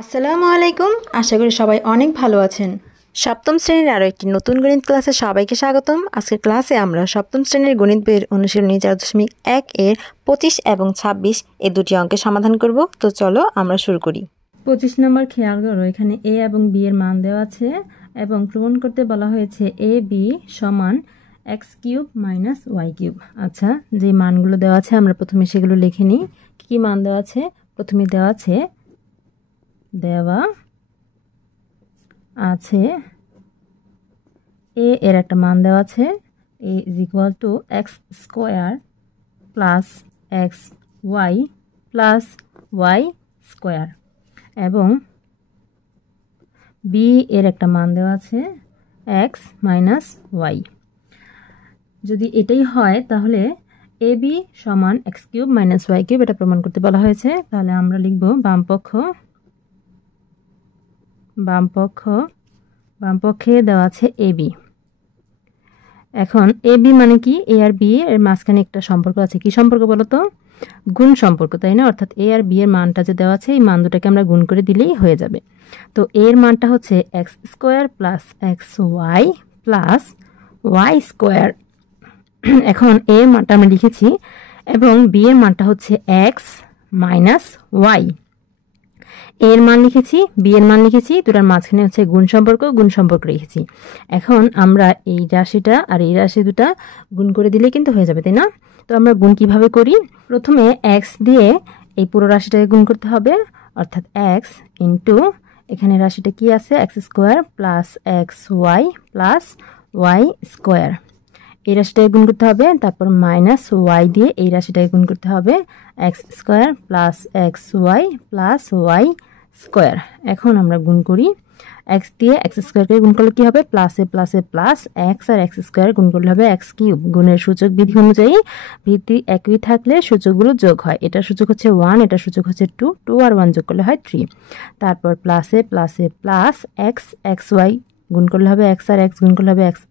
আসসালামু আলাইকুম। আশা করি সবাই অনেক ভালো আছেন। সপ্তম শ্রেণীর আরও একটি নতুন গণিত ক্লাসে সবাইকে স্বাগতম। আজকের ক্লাসে আমরা সপ্তম শ্রেণীর গণিত বইয়ের অনুশীলনী 4.1 এর 25 এবং 26 এই দুটি অঙ্কের সমাধান করব। তো চলো আমরা শুরু করি। 25 নম্বর খেয়াল করো, এখানে এ এবং বি এর মান দেওয়া আছে এবং প্রমাণ করতে বলা হয়েছে এ বি সমান x³ মাইনাস y³। আচ্ছা, যে মানগুলো দেওয়া আছে আমরা প্রথমে সেগুলো লিখে নিই। কী মান দেওয়া আছে? প্রথমে দেওয়া আছে এ এর একটা মান দেওয়া আছে a = x² plus xy plus y² এবং বি এর একটা মান দেওয়া আছে x মাইনাস y। যদি এটাই হয় তাহলে এ বি সমান x³ মাইনাস y³ এটা প্রমাণ করতে বলা হয়েছে। তাহলে আমরা লিখব বামপক্ষে দেওয়া আছে এ বি। এখন এ বি মানে কি? এ আর বি এর মাঝখানে একটা সম্পর্ক আছে। কি সম্পর্ক বলো তো? গুণ সম্পর্ক, তাই না? অর্থাৎ এ আর বি এর মানটা যে দেওয়া আছে এই মান দুটাকে আমরা গুণ করে দিলেই হয়ে যাবে। তো এর মানটা হচ্ছে x² plus xy plus y²। এখন এ এর মানটা আমরা লিখেছি এবং বি এর মানটা হচ্ছে x মাইনাস y। এর মান লিখেছি, বি এর মান লিখেছি, দুটার মাঝখানে হচ্ছে গুণ সম্পর্ক রেখেছি। এখন আমরা এই রাশিটা আর এই রাশি দুটা গুণ করে দিলে কিন্তু হয়ে যাবে, তাই না? তো আমরা গুণ কিভাবে করি? প্রথমে x দিয়ে এই পুরো রাশিটাকে গুণ করতে হবে, অর্থাৎ x ইন্টু এখানে রাশিটা কি আছে x² plus xy plus y²। এই রাশিটাকে গুণ করতে হবে, তারপর মাইনাস y দিয়ে এই রাশিটাকে গুণ করতে হবে x² plus xy plus y²। এখন আমরা গুণ করি, x দিয়ে x² গুণ করলে কি হবে? প্লাসে প্লাসে প্লাস, x আর x² গুণ করলে হবে x³ গুণের সূচক বিধি অনুযায়ী ভিত্তি একই থাকলে সূচকগুলো যোগ হয়। এটার সূচক হচ্ছে 1, এটার সূচক হচ্ছে 2 আর 1 যোগ করলে হয় 3। তারপর প্লাসে প্লাসে প্লাস xy গুণ করলে হবে x আর x গুণ করলে হবে x²,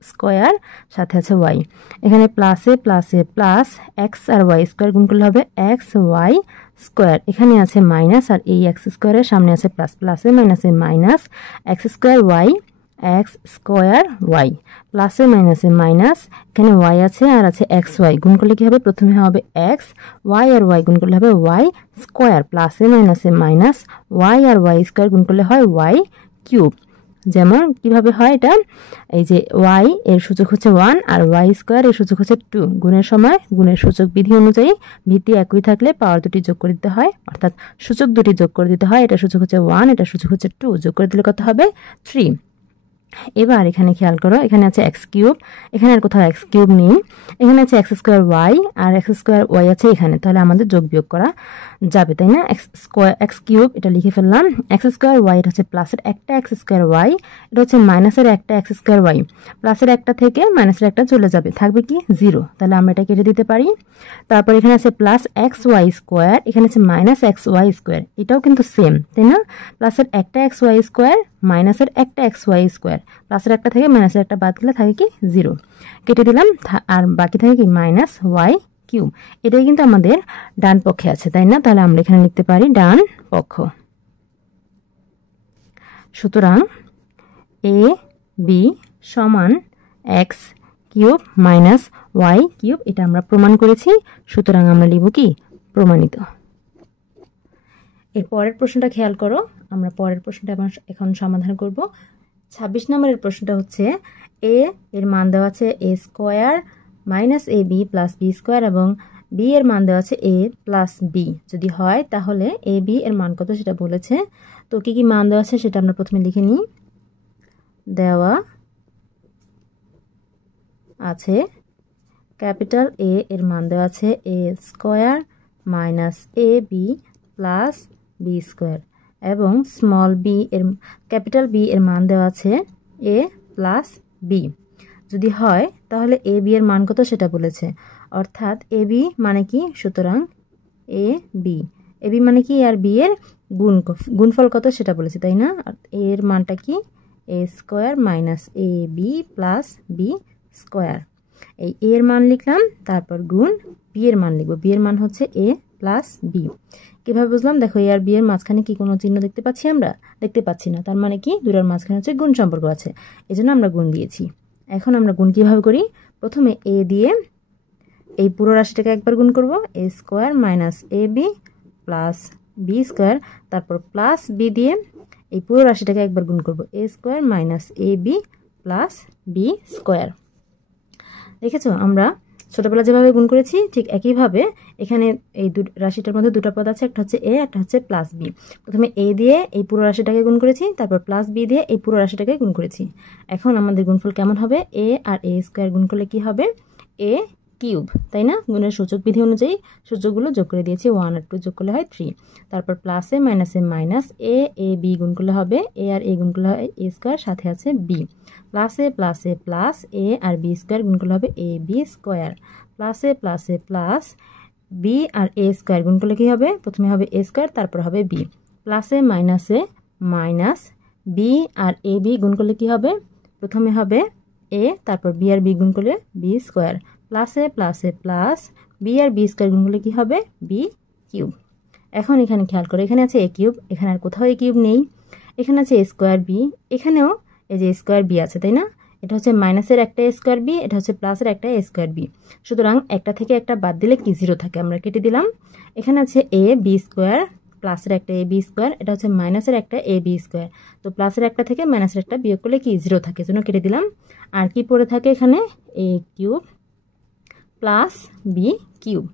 সাথে আছে y। এখানে প্লাসে প্লাসে প্লাস x আর y² গুণ করলে হবে xy²। এখানে আছে মাইনাস আর এই x² এর সামনে আছে প্লাস, প্লাসে মাইনাসে মাইনাস x² y প্লাসে মাইনাসে মাইনাস, এখানে y আছে আর আছে xy গুণ করলে কি হবে? প্রথমে হবে x, y আর y গুণ করলে হবে y², প্লাসে মাইনাসে মাইনাস, y আর y² গুণ করলে হয় y³ যেমন কিভাবে হয় এটা? এই যে y এর সূচক হচ্ছে 1 আর y² এর সূচক হচ্ছে 2, গুণের সময় গুণের সূচক বিধি অনুযায়ী ভিত্তি একই থাকলে পাওয়ার দুটি যোগ করে দিতে হয়, অর্থাৎ সূচক দুটি যোগ করে দিতে হয়। এটা সূচক হচ্ছে 1, এটা সূচক হচ্ছে 2, যোগ করে দিলে কত হবে? 3। এবার এখানে খেয়াল করো, এখানে আছে x³, এখানে আর কোথাও x³ নেই, এখানে আছে x² আর x² আছে এখানে, তাহলে আমাদের যোগ বিয়োগ করা যাবে, তাই না? x³ এটা লিখে ফেললাম, x² এটা হচ্ছে প্লাসের একটা x², এটা হচ্ছে মাইনাসের একটা x²। প্লাসের একটা থেকে মাইনাসের একটা চলে যাবে, থাকবে কি? 0। তাহলে আমরা এটা কেটে দিতে পারি। তারপর এখানে আছে প্লাস xy², এখানে আছে মাইনাস xy², এটাও কিন্তু সেম, তাই না? প্লাসের একটা xy² মাইনাসের একটা xy², প্লাসের একটা থেকে মাইনাসের একটা বাদ গেলে থাকে কি? 0। কেটে দিলাম, আর বাকি থাকে কি? Minus y³। এটাই কিন্তু আমাদের ডান পক্ষে আছে, তাই না? তাহলে আমরা এখানে লিখতে পারি ডান পক্ষ। সুতরাং এ বি সমান x³ মাইনাস y³ এটা আমরা প্রমাণ করেছি। সুতরাং আমরা লিখব কি? প্রমাণিত। এর পরের প্রশ্নটা খেয়াল করো, আমরা পরের প্রশ্নটা এখন সমাধান করব। 26 নম্বরের প্রশ্নটা হচ্ছে এ এর মান দেওয়া আছে a² minus ab plus b² এবং বি এর মান দেওয়া আছে a প্লাস b। যদি হয় তাহলে এ বি এর মান কত সেটা বলেছে। তো কি কি মান দেওয়া আছে সেটা আমরা প্রথমে লিখে নিই। দেওয়া আছে ক্যাপিটাল এ এর মান দেওয়া আছে a² minus ab plus b² এবং স্মল বি এর ক্যাপিটাল বি এর মান দেওয়া আছে a প্লাস বি। যদি হয় তাহলে এ বি এর মান কত সেটা বলেছে, অর্থাৎ এ বি মানে কি? সুতরাং এ বি মানে কি? আর বি এর গুণফল কত সেটা বলেছে, তাই না? এর মানটা কি? a² minus A B plus b²। এই এর মান লিখলাম, তারপর গুণ বি এর মান লিখব। বি এর মান হচ্ছে a প্লাস বি। কীভাবে বুঝলাম? দেখো এ আর বি এর মাঝখানে কি কোনো চিহ্ন দেখতে পাচ্ছি আমরা? দেখতে পাচ্ছি না। তার মানে কি দুটার মাঝখানে হচ্ছে গুণ সম্পর্ক আছে, এই জন্য আমরা গুণ দিয়েছি। এখন আমরা গুণ কীভাবে করি? প্রথমে এ দিয়ে এই পুরো রাশিটাকে একবার গুণ করব, এ square minus A B plus B square, তারপর প্লাস বি দিয়ে এই পুরো রাশিটাকে একবার গুণ করব, এ square minus A B plus B square. দেখেছো আমরা ছোটোবেলা যেভাবে গুণ করেছি ঠিক একইভাবে এখানে এই রাশিটার মধ্যে দুটো পদ আছে, একটা হচ্ছে এ, একটা হচ্ছে প্লাস বি। প্রথমে এ দিয়ে এই পুরো রাশিটাকে গুণ করেছি, তারপর প্লাস বি দিয়ে এই পুরো রাশিটাকে গুণ করেছি। এখন আমাদের গুণফল কেমন হবে? এ আর এ স্কোয়ার গুণ করলে কি হবে? এ কিউব, তাই না? গুণের সূচক বিধি অনুযায়ী সূচকগুলো যোগ করে দিয়েছি, 1 আর 2 যোগ করলে হয় 3। তারপর প্লাসে মাইনাসে মাইনাস, এ এ বি গুণ করলে হবে এ আর এ গুণ করলে হয় এ স্কোয়ার, সাথে আছে বি। প্লাসে প্লাসে প্লাস, এ আর বি স্কোয়ার গুণ করলে হবে এ বি স্কোয়ার। প্লাসে প্লাসে প্লাস, বি আর এ স্কোয়ার গুণ করলে কী হবে? প্রথমে হবে এ স্কোয়ার, তারপর হবে বি। প্লাসে মাইনাসে minus, B R A B গুণ করলে কী হবে? প্রথমে হবে এ, তারপর বি আর বি গুণ করলে বি স্কোয়ার। প্লাসে প্লাসে প্লাস, বি আর বি স্কোয়ার গুণ করলে কী হবে? B cube. এখন এখানে খেয়াল করো, এখানে আছে এ কিউব, এখানে আর কোথাও এ কিউব নেই। এখানে আছে এ স্কোয়ার বি, এখানেও এই যে স্কোয়ার বি আছে, তাই না? এটা হচ্ছে মাইনাসের একটা এ স্কোয়ার বি, এটা হচ্ছে প্লাসের একটা এ স্কোয়ার বি। সুতরাং একটা থেকে একটা বাদ দিলে কি 0 থাকে, আমরা কেটে দিলাম। এখানে আছে এ বি স্কোয়ার, প্লাসের একটা এ বি স্কোয়ার, এটা হচ্ছে মাইনাসের একটা এ বি স্কোয়ার। তো প্লাসের একটা থেকে মাইনাসের একটা বিয়োগ করলে কি 0 থাকে, জন্য কেটে দিলাম। আর কি পড়ে থাকে এখানে? এ কিউব প্লাস বি কিউব,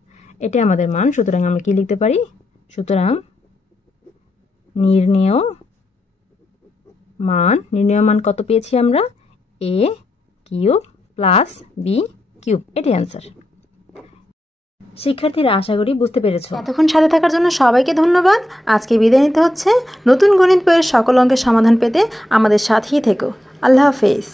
এটা আমাদের মান। সুতরাং আমরা কি লিখতে পারি? সুতরাং নির্ণেয় মান কত পেয়েছি আমরা? এ কিউব প্লাস বি কিউব, এটাই অ্যান্সার। শিক্ষার্থীরা আশা করি বুঝতে পেরেছো। এতক্ষণ সাথে থাকার জন্য সবাইকে ধন্যবাদ। আজকে বিদায় নিতে হচ্ছে। নতুন গণিত বইয়ের সকল অঙ্কের সমাধান পেতে আমাদের সাথেই থেকো। আল্লাহ হাফেজ।